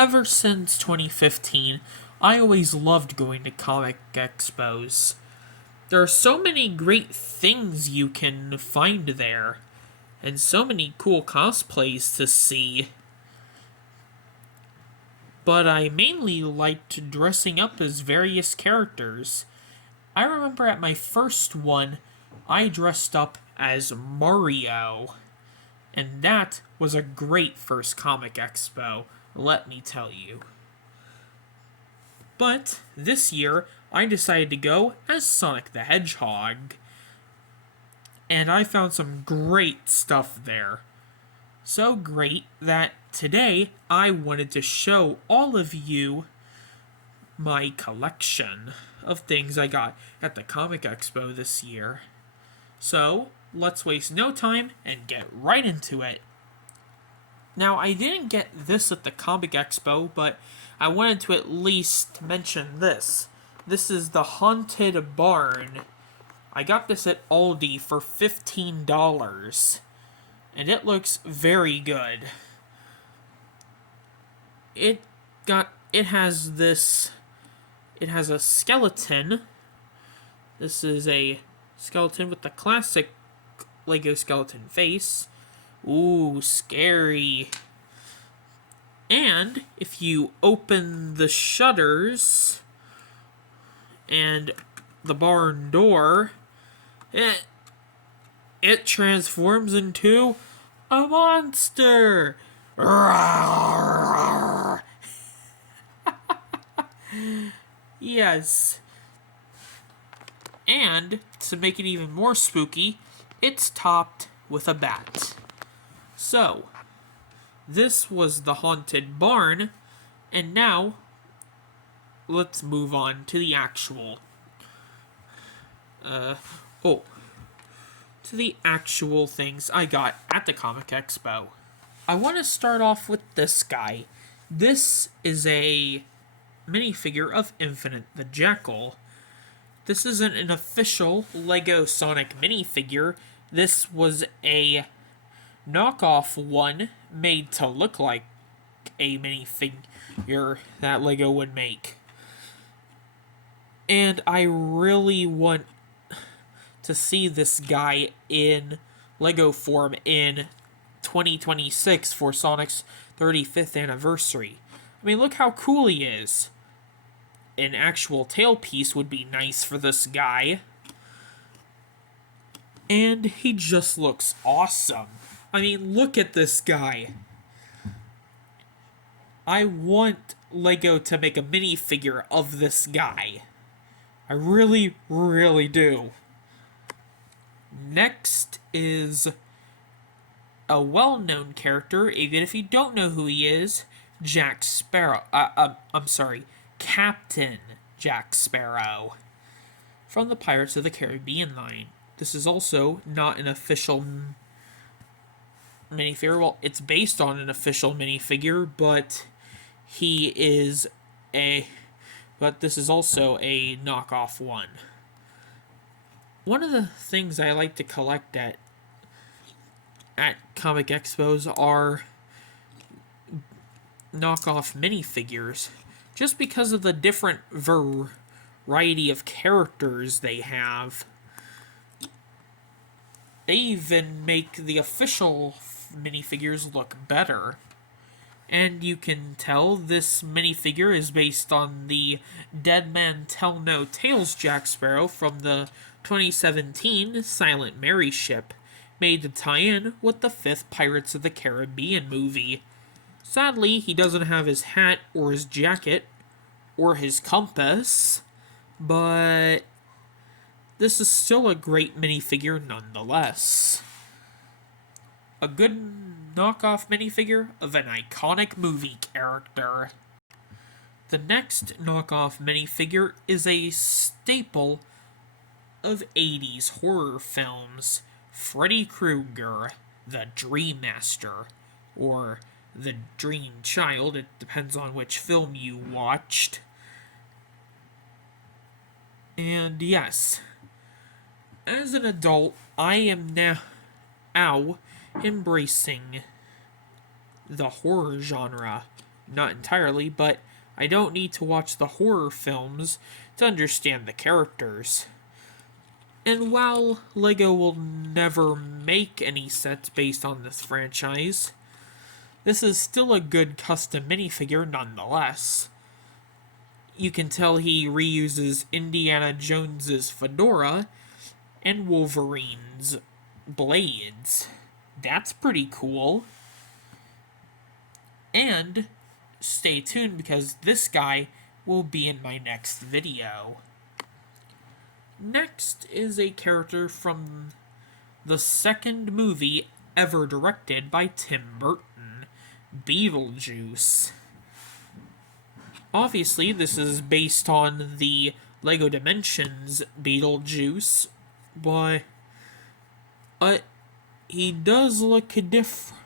Ever since 2015, I always loved going to comic expos. There are so many great things you can find there, and so many cool cosplays to see. But I mainly liked dressing up as various characters. I remember at my first one, I dressed up as Mario, and that was a great first comic expo, let me tell you. But this year, I decided to go as Sonic the Hedgehog, and I found some great stuff there. So great that today I wanted to show all of you my collection of things I got at the Comic Expo this year. So, let's waste no time and get right into it. Now, I didn't get this at the Comic Expo, but I wanted to at least mention this. This is the Haunted Barn. I got this at Aldi for $15, and it looks very good. It has a skeleton. This is a skeleton with the classic Lego skeleton face. Ooh, scary. And if you open the shutters and the barn door, it transforms into a monster. Yes. And to make it even more spooky, it's topped with a bat. So, this was the Haunted Barn, and now let's move on to the actual things I got at the Comic Expo. I want to start off with this guy. This is a minifigure of Infinite the Jackal. This isn't an official Lego Sonic minifigure. This was a knockoff one made to look like a minifigure that Lego would make. And I really want to see this guy in Lego form in 2026 for Sonic's 35th anniversary. I mean, look how cool he is. An actual tailpiece would be nice for this guy. And he just looks awesome. I mean, look at this guy. I want Lego to make a minifigure of this guy. I really, really do. Next is a well-known character, even if you don't know who he is, Jack Sparrow. Captain Jack Sparrow from the Pirates of the Caribbean line. This is also not an official minifigure. Well, it's based on an official minifigure, but this is also a knockoff one. One of the things I like to collect at comic expos are knockoff minifigures, just because of the different variety of characters they have. They even make the official minifigures look better. And you can tell this minifigure is based on the Dead Man Tell No Tales Jack Sparrow from the 2017 Silent Mary ship, made to tie in with the 5th Pirates of the Caribbean movie. Sadly, he doesn't have his hat or his jacket or his compass, but this is still a great minifigure nonetheless. A good knockoff minifigure of an iconic movie character. The next knockoff minifigure is a staple of 80s horror films, Freddy Krueger, the Dream Master, or the Dream Child. It depends on which film you watched. And yes, as an adult, I am now embracing the horror genre not entirely, but I don't need to watch the horror films to understand the characters. And while LEGO will never make any sets based on this franchise, this is still a good custom minifigure nonetheless. You can tell he reuses Indiana Jones's fedora and Wolverine's blades. That's pretty cool. And stay tuned because this guy will be in my next video. Next is a character from the second movie ever directed by Tim Burton, Beetlejuice. Obviously, this is based on the LEGO Dimensions Beetlejuice, but he does look different.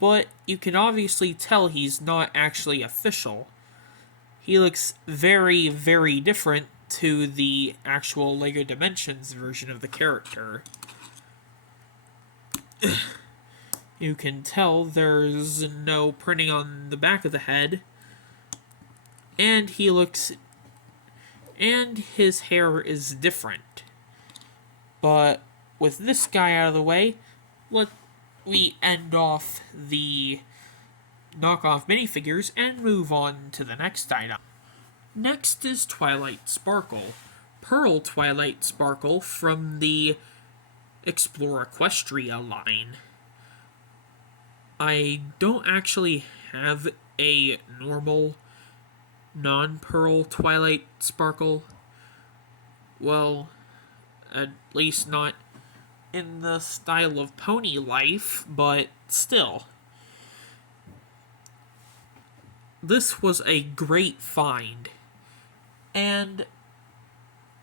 But you can obviously tell he's not actually official. He looks very, very different to the actual LEGO Dimensions version of the character. You can tell there's no printing on the back of the head. And his hair is different. But with this guy out of the way, we end off the knockoff minifigures and move on to the next item. Next is Twilight Sparkle. Pearl Twilight Sparkle from the Explore Equestria line. I don't actually have a normal non-pearl Twilight Sparkle. Well, at least not in the style of Pony Life, but still. This was a great find. And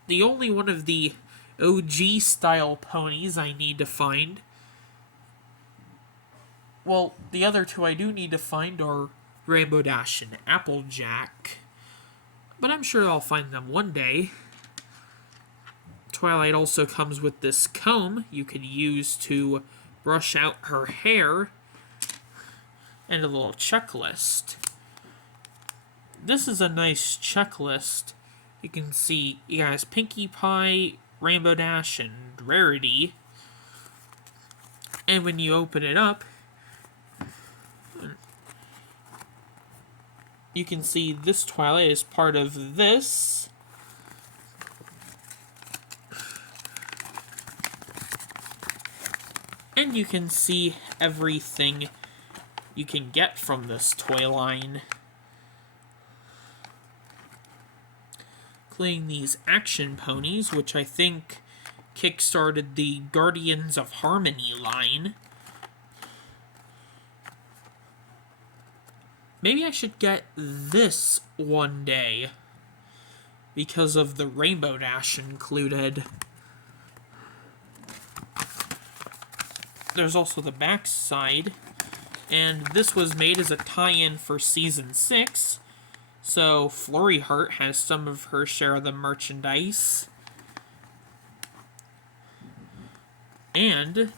the only one of the OG style ponies I need to find. Well, the other two I do need to find are Rainbow Dash and Applejack. But I'm sure I'll find them one day. Twilight also comes with this comb you could use to brush out her hair. And a little checklist. This is a nice checklist. You can see you guys Pinkie Pie, Rainbow Dash, and Rarity. And when you open it up, you can see this Twilight is part of this. And you can see everything you can get from this toy line. Including these action ponies, which I think kickstarted the Guardians of Harmony line. Maybe I should get this one day because of the Rainbow Dash included. There's also the back side, and this was made as a tie-in for Season 6, so Flurry Heart has some of her share of the merchandise. And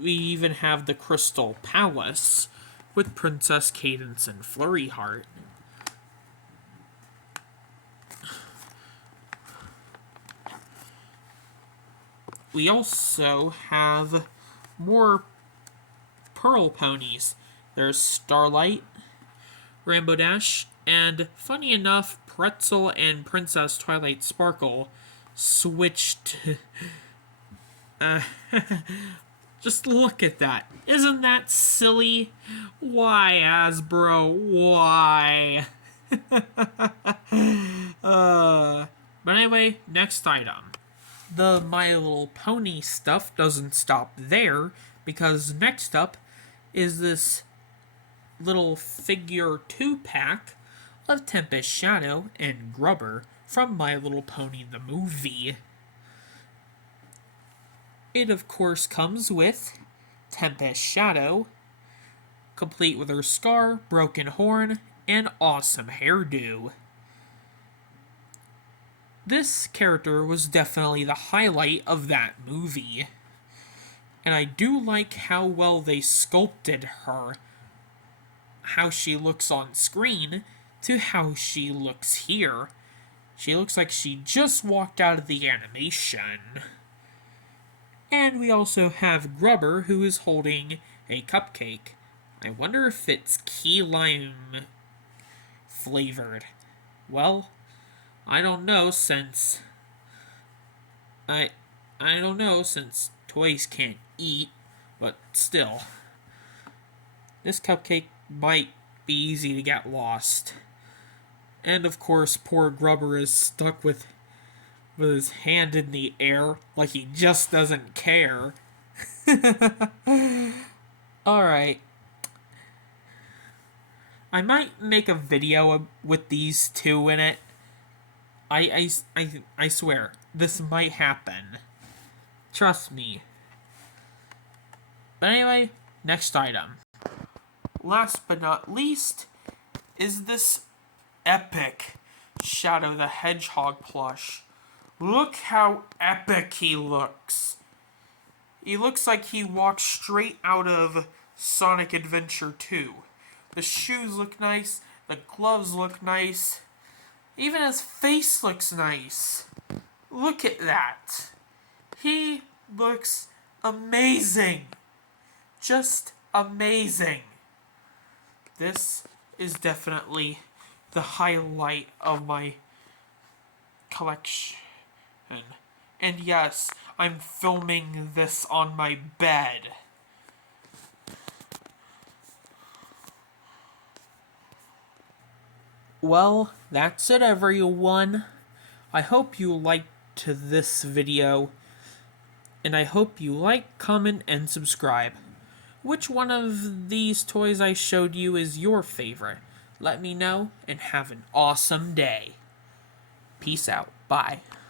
we even have the Crystal Palace with Princess Cadance and Flurry Heart. We also have more Pearl ponies. There's Starlight, Rainbow Dash, and funny enough, Pretzel and Princess Twilight Sparkle switched. Just look at that. Isn't that silly? Why, Hasbro? Why? But anyway, next item. The My Little Pony stuff doesn't stop there, because next up is this little figure 2-pack of Tempest Shadow and Grubber from My Little Pony the movie. It of course comes with Tempest Shadow, complete with her scar, broken horn, and awesome hairdo. This character was definitely the highlight of that movie. And I do like how well they sculpted her. how she looks on screen to how she looks here. She looks like she just walked out of the animation. And we also have Grubber, who is holding a cupcake. I wonder if it's key lime flavored. Well, I don't know since I don't know since toys can't eat, but still. This cupcake might be easy to get lost. And of course, poor Grubber is stuck with his hand in the air like he just doesn't care. Alright. I might make a video with these two in it. I swear, this might happen. Trust me. But anyway, next item. Last but not least is this epic Shadow the Hedgehog plush. Look how epic he looks. He looks like he walked straight out of Sonic Adventure 2. The shoes look nice, the gloves look nice, even his face looks nice. Look at that. He looks amazing. Just amazing. This is definitely the highlight of my collection. And yes, I'm filming this on my bed. Well, that's it, everyone. I hope you liked this video, and I hope you like, comment, and subscribe. Which one of these toys I showed you is your favorite? Let me know, and have an awesome day. Peace out. Bye.